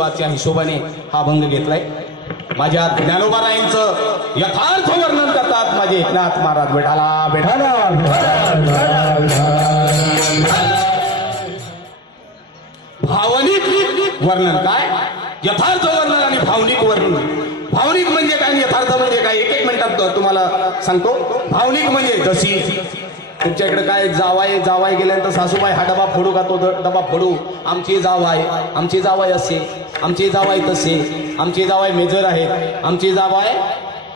उत्सवाच्या हिशोबाने हा अभंग घेतलाय. माझ्या ज्ञानोबारायांचं यथार्थ वर्णन करतात माझे एकनाथ महाराज. बेठाला बेठाला भावनिक वर्णन काय, यथार्थ वर्णन आणि भावनिक वर्णन. भावनिक म्हणजे काय आणि यथार्थ म्हणजे काय, एक एक मिनिटात तुम्हाला सांगतो. भावनिक म्हणजे जशी तुमच्या इकडे काय जावाय गेल्यानंतर सासूबाई हा डबा फोडू का तो डबा फोडू, आमची जावाय असे, आमचे जावाय तसे, आमचे जावाय मेजर आहेत, आमचे जावाय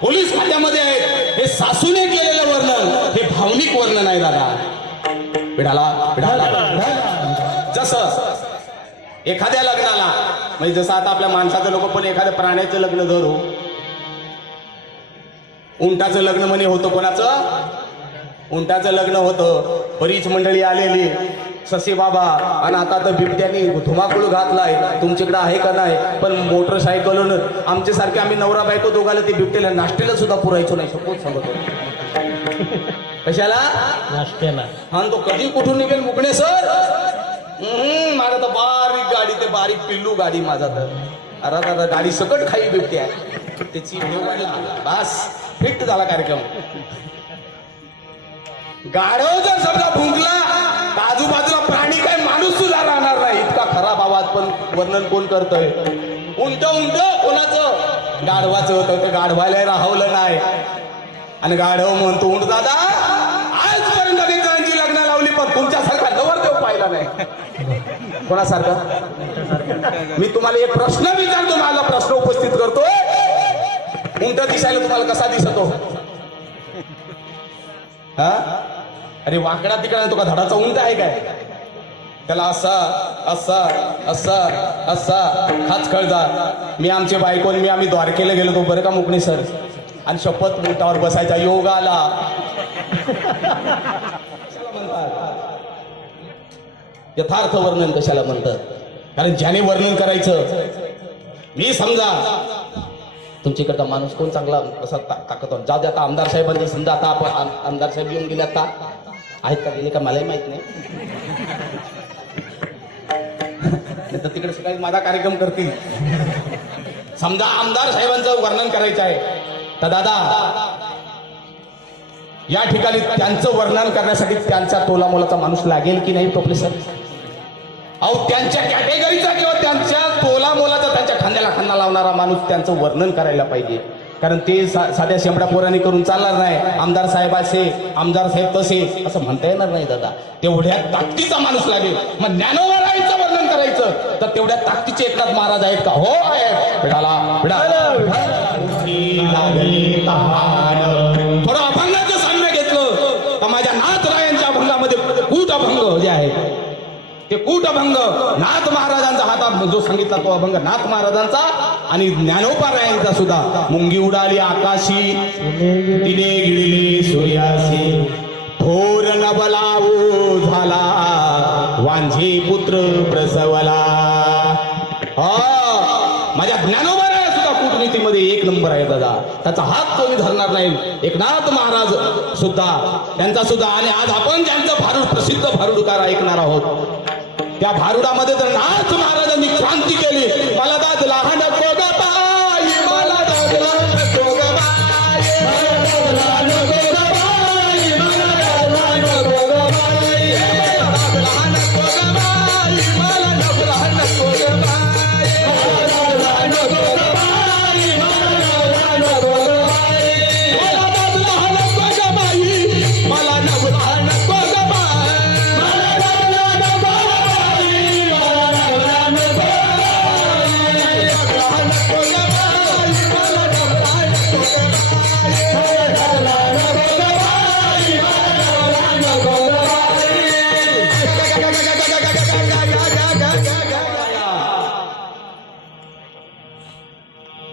पोलीस खात्यामध्ये आहेत, हे सासूने केलेलं वर्णन हे भावनिक वर्णन आहे दादा. पिढाला जसं एखाद्या लग्नाला म्हणजे जसं आता आपल्या माणसाचं लोक पण एखाद्या प्राण्याचं लग्न धरू, उंटाचं लग्न म्हणे होतं. कोणाचं? उंटाचं लग्न होतं. बरीच मंडळी आलेली, ससे बाबा, आणि आता तर बिबट्याने धुमाकूळ घातलाय. तुमच्याकडे आहे का नाही? पण मोटरसायकलून आमच्यासारखे आम्ही नवरा बायको दोघाला ते बिबट्याला नाश्त्याला सुद्धा पुरायचो नाही. सपोज सांगतो कशाला नाश्त्याला. हा तो कधी कुठून निघेल मुकणे सर. माझा तर बारीक गाडी, ते बारीक पिल्लू गाडी माझा तर. अरे दादा गाडी सकट खाई बिबट्या, त्याची बस फिट झाला कार्यक्रम. गाढव जर समजा भुंकला तर आजूबाजूला प्राणी काय माणूस सुद्धा राहणार नाही. इतका खराब आवाज पण वर्णन कोण करतोय. उंट कोणाचं? गाढवाचं होतं. ते गाढवायला राहवलं नाही आणि गाढव म्हणतो उंट दादा आजपर्यंत त्यांची लग्न लावली पण तुमच्यासारखा नवरदेव पाहिला नाही. कोणासारखा? मी तुम्हाला एक प्रश्न विचारतो, माझा प्रश्न उपस्थित करतोय. उंट दिसायला तुम्हाला कसा दिसतो? हा अरे वाकडा तिकडा तो का धडाचा उंट आहे काय? त्याला असा असा असा असा हाच कळजा. मी आमचे बायकोन मी आम्ही द्वारकेला गेलो तो बरं का मुकणे सर, आणि शपथ उंटावर बसायचा योग आला. यथार्थ वर्णन कशाला म्हणतात? कारण ज्याने वर्णन करायचं, मी समजा तुमच्याकडचा माणूस कोण चांगला कसा ताकदवर जाऊ दे. आता आमदार साहेबांचं समजा, आता आपण आमदार साहेब येऊन गेले, आता आहेत का गेले का मलाही माहित नाही. तर तिकडे सकाळी माझा कार्यक्रम करतील. समजा आमदार साहेबांचं वर्णन करायचं आहे तर दादा या ठिकाणी त्यांचं वर्णन करण्यासाठी त्यांचा तोला मोलाचा माणूस लागेल की नाही प्रोफेसर? अहो त्यांच्या कॅटेगरीचा किंवा त्यांच्या तोला मोलाचा त्यांच्या खांद्याला खांदा लावणारा माणूस त्यांचं वर्णन करायला पाहिजे. कारण ते साध्या शेंबड्या पोरांनी करून चालणार नाही. आमदार साहेब असे, आमदार साहेब तसे असं म्हणता येणार नाही दादा. तेवढ्या ताकदीचा माणूस लागेल. मग ज्ञानोबारायांचं वर्णन करायचं तर तेवढ्या ताकदीचे एकनाथ महाराज आहेत का? हो आहेत. थोडं अभंगाचं सामने घेतलं तर माझ्या नाथरायांच्या अभंगामध्ये कूट अभंग जे आहे ते कूट अभंग नाथ महाराजांचा हातात जो सांगितला तो अभंग नाथ महाराजांचा, आणि ज्ञानोबारायांचा सुद्धा. मुंगी उडाली आकाशी तिने गिळले सूर्याशी, थोर नबलाऊ झाला वांझे पुत्र प्रसवला. माझ्या ज्ञानोबाराया सुद्धा कूटनीतीमध्ये एक नंबर आहे दादा. त्याचा हात कोणी धरणार नाही. एकनाथ महाराज सुद्धा त्यांचा सुद्धा. आणि आज आपण ज्यांचं भारूड प्रसिद्ध भारूडकार ऐकणार आहोत त्या भारुडामध्ये तर नाथ महाराजांनी क्रांती केली. मला दाद लहान गोगाबाई, मला दाद लहान गोगाबाई, मला दाद लहान गोगाबाई, मला दाद लहान गोगाबाई, मला दाद लहान गोगाबाई, मला दाद लहान गोगाबाई, मला दाद लहान गोगाबाई, मला दाद लहान गोगाबाई, मला दाद लहान गोगाबाई, मला दाद लहान गोगाबाई.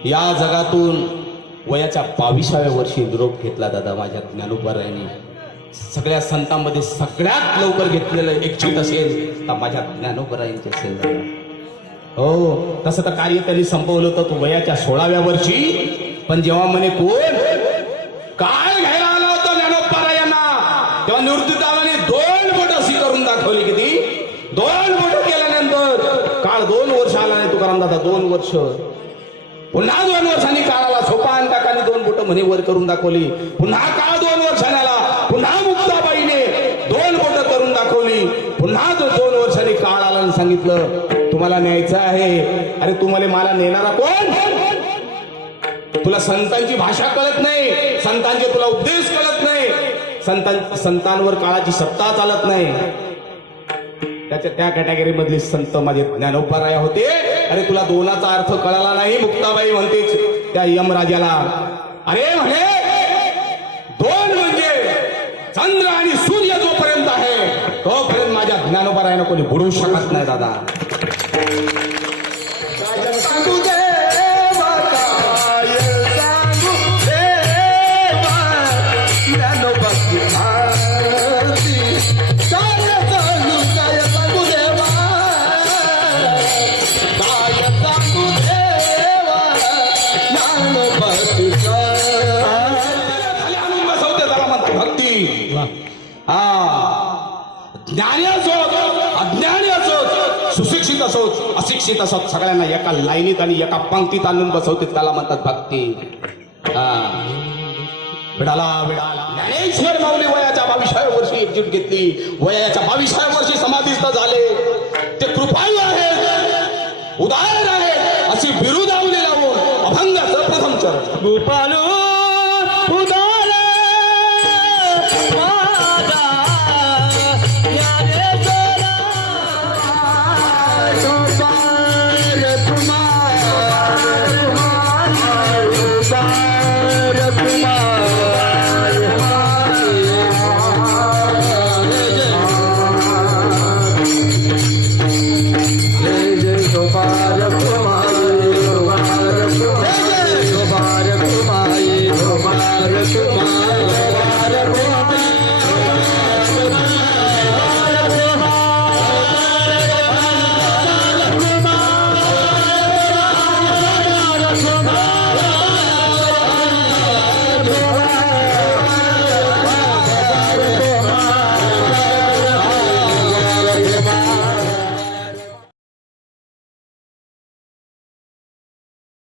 या जगातून वयाच्या 22व्या वर्षी निरोप घेतला दादा माझ्या ज्ञानोबारायांनी. सगळ्या संतांमध्ये सगळ्यात लवकर घेतलेलं एकचित असेल तर माझ्या ज्ञानोबारायांचे असेल. हो तसं तर कार्य त्यांनी संपवलं होतं वयाच्या 16व्या वर्षी. पण जेव्हा म्हणे कोण काय घ्यायला आला होता ज्ञानोबारायांना, तेव्हा निवृत्तीदाराने 2 बोट अशी करून दाखवली. किती? 2 बोट केल्यानंतर काळ 2 वर्ष आला नाही तुकाराम दादा, 2 वर्ष. पुन्हा 2 वर्षांनी काळाला सोपान काकाने 2 बोट म्हणे वर करून दाखवली. पुन्हा काळ 2 वर्षांनी आला. पुन्हा मुक्ताबाईने 2 बोट करून दाखवली. पुन्हा 2 वर्षांनी काळ आला आणि सांगितलं तुम्हाला न्यायचं आहे. अरे तुम्हाला मला नेणारा कोण? तुला संतांची भाषा कळत नाही, संतांचे तुला उपदेश कळत नाही, संतांवर काळाची सत्ता चालत नाही. त्या कॅटेगरी मधले संत माझे ज्ञानोबाराया होते. अरे तुला 2चा अर्थ कळाला नाही. मुक्ताबाई म्हणतेच त्या यमराजाला, अरे म्हणे 2 म्हणजे चंद्र आणि सूर्य जोपर्यंत आहे तोपर्यंत माझ्या ज्ञानोबारायानं कोणी बुडवू शकत नाही दादा. सांगू दे ज्ञानी असोत, अज्ञानी असोत, सुशिक्षित असोत, अशिक्षित असोत, सगळ्यांना एका लाईनीत आणि एका पंक्तीत आणून बसवते, त्याला म्हणतात भक्ती. ज्ञानेश्वर माऊली वयाच्या 22व्या वर्षी एकजूट घेतली. वयाच्या 22व्या वर्षी समाधीस्थ झाले. ते कृपाळू आहेत, उदार आहेत अशी बिरुदावली लावून अभंगाचं प्रथम चरण. गोपालू